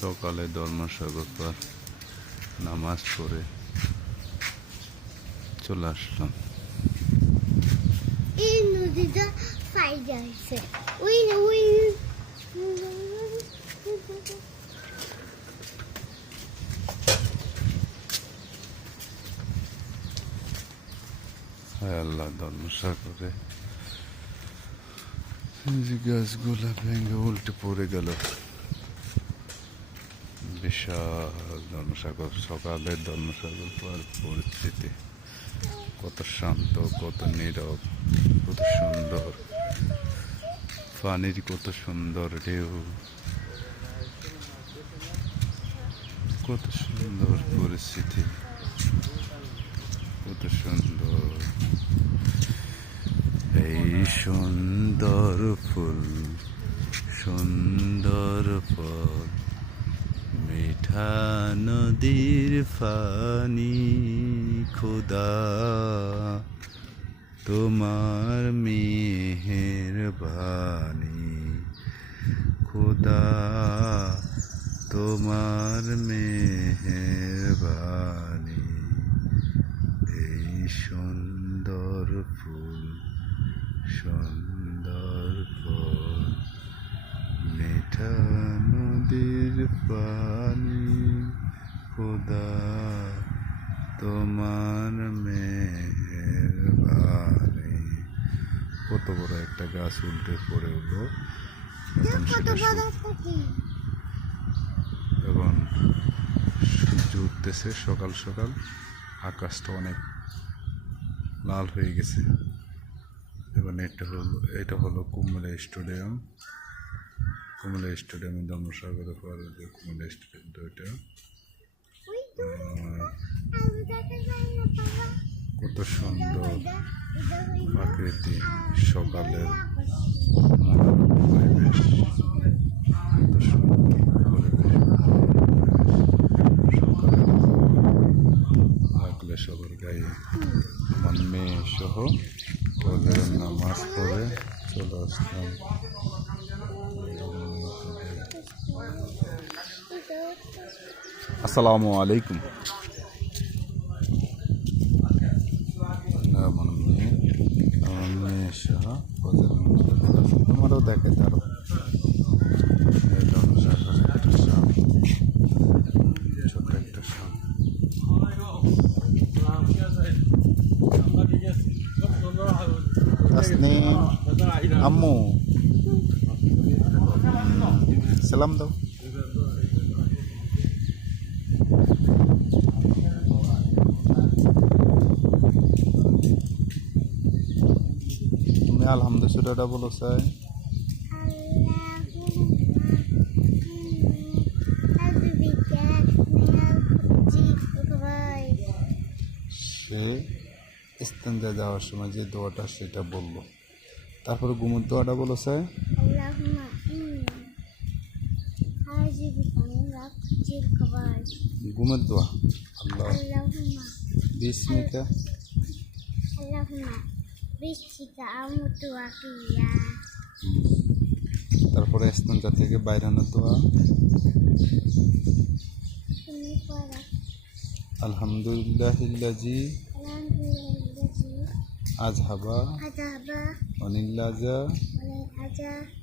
সকালে ধর্মসাগর পার নামাজ পড়ে চলে আসলাম। এই নদীটা ফাইদা আছে ওই ওই হায় আল্লাহ, ধর্মসাগরে যে গাছগুলা ভেঙে উল্টে পড়ে গেল। বিশাল ধর্মসাগর, সকালের ধর্মসাগর পার পরিস্থিতি কত শান্ত, কত নীরব, কত সুন্দর পানির, কত সুন্দর ঢেউ, কত সুন্দর পরিস্থিতি, কত সুন্দর। এই সুন্দর ফুল, সুন্দর ফল, মিঠা নদীর পানি, খোদা তোমার মেহেরবানি, খোদা তোমার মেহেরবানি। এই সুন্দর ফুল, সুন্দর ফল, মিঠা নদীর পানি, খোদা তোমার মেহেরবানি। কত বড় একটা গাছ উল্টে পড়ে উঠলো এবং সূর্য উঠতেছে সকাল সকাল। আকাশটা অনেক লাল হয়ে গেছে। এবং এটা হলো কুমিল্লা স্টেডিয়াম। কুমিল্লা স্টেডিয়ামে ধর্মসাগরের পরে যে কুমিল্লা স্টেডিয়াম, ওইটা কত সুন্দর প্রাকৃতি, সকালের মনোরম পরিবেশ, কত সুন্দর পরিবেশ। সকালে আগলে সবার গায়ে আমার মেয়ে সহ ওদের নামাজ পড়ে চলে আসলাম। আসসালামু আলাইকুম। আমার মেয়ে সহ ওদের তোমারও দেখে তারও একটা সাপ, ছোট্ট একটা সাপ। আম্মু সালাম দাও। তুমি আলহামদুলিল্লাহটা বলো চাই। সে ইস্তেঞ্জা যাওয়ার সময় যে দোয়াটা সেটা বললো। তারপরে ঘুমের দোয়াটা বলো চাই। ঘুমের দোয়া আল্লাহ বিসমিকা তারপরে ইস্তেঞ্জা থেকে বাইরানোর দোয়া আলহামদুলিল্লাহিল্লাযী আযহাবা আনিল্লাযা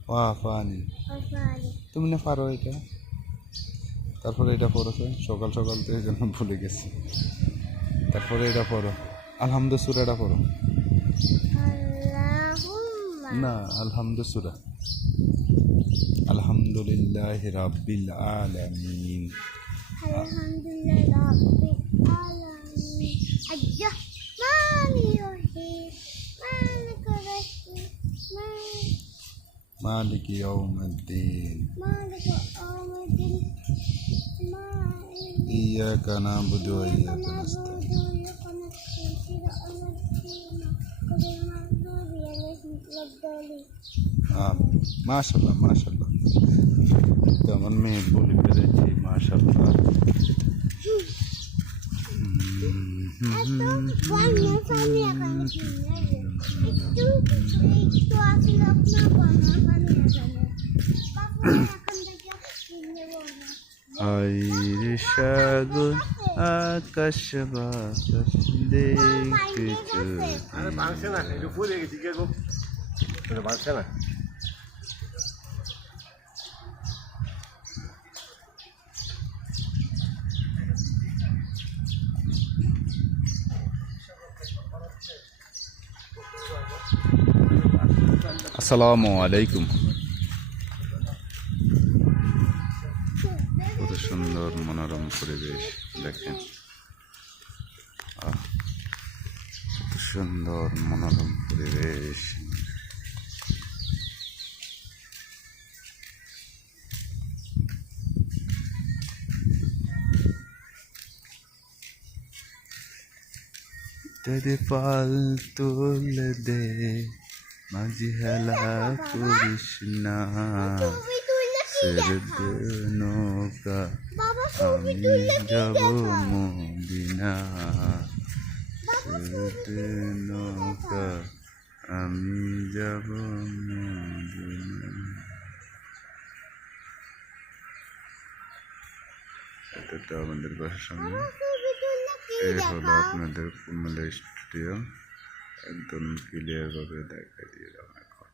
ওয়া আফানি। তুমি না পারো এটা? তারপরে এটা পড়েছে সকাল সকাল তো এই জন্য ভুলে গেছি। তারপরে এটা পড়ো, আলহামদু সূরাটা পড়ো না, আলহামদু সূরা। আলহামদুলিল্লাহি রাব্বিল আলামিন, মালিকি ইয়াউমিদ্দিন, ইয়্যাকা না'বুদু ওয়া ইয়্যাকা নাস্তাঈন। মাশাআল্লাহ মাশাআল্লাহ, আমার মেয়ে বলে পেরেছি মাশাআল্লাহ। আইরে সাগর আকাশ বাতাস দেখতে চলি। আরে ভাঙছে না, একটু ফুলে গেছি কে গো, এটা ভাঙছে না। আসসালামু আলাইকুম। কত সুন্দর মনোরম পরিবেশ দেখেন, কত সুন্দর মনোরম পরিবেশ। তেরে পাল তুলে দে, মাঝি হেলা করিস না, ছবি তুললে কি ছেড়ে দেখা? দে নৌকা বাবা ছবি আমি তুললে কি যাব দেখা? মদিনা, বাবা ছেড়ে দে নৌকা আমি যাব মদিনা। এটা তো আমাদের বাসার সামনে। বাবা ছবি তুললে কি এই হলো দেখা? আপনাদের কুমিল্লা স্টুডিও, একদম ক্লিয়ার ভাবে দেখাই দিলাম এখন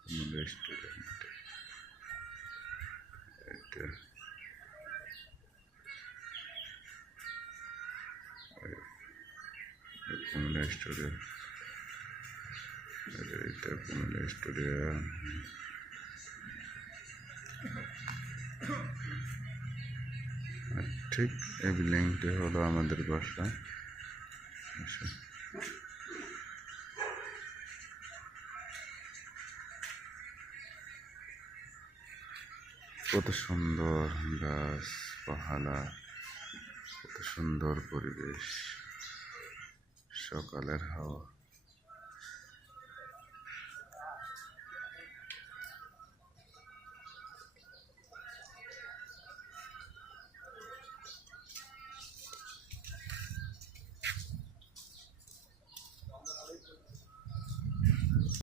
কুমিল্লা স্টুডিও। এটা কুমিল্লা স্টুডিও, এটা কুমিল্লা স্টুডিও। আর ঠিক এই বিল্ডিংটি হলো আমাদের বাসা। কত সুন্দর গাছ পাহাড়া, কত সুন্দর পরিবেশ, সকালের হাওয়া।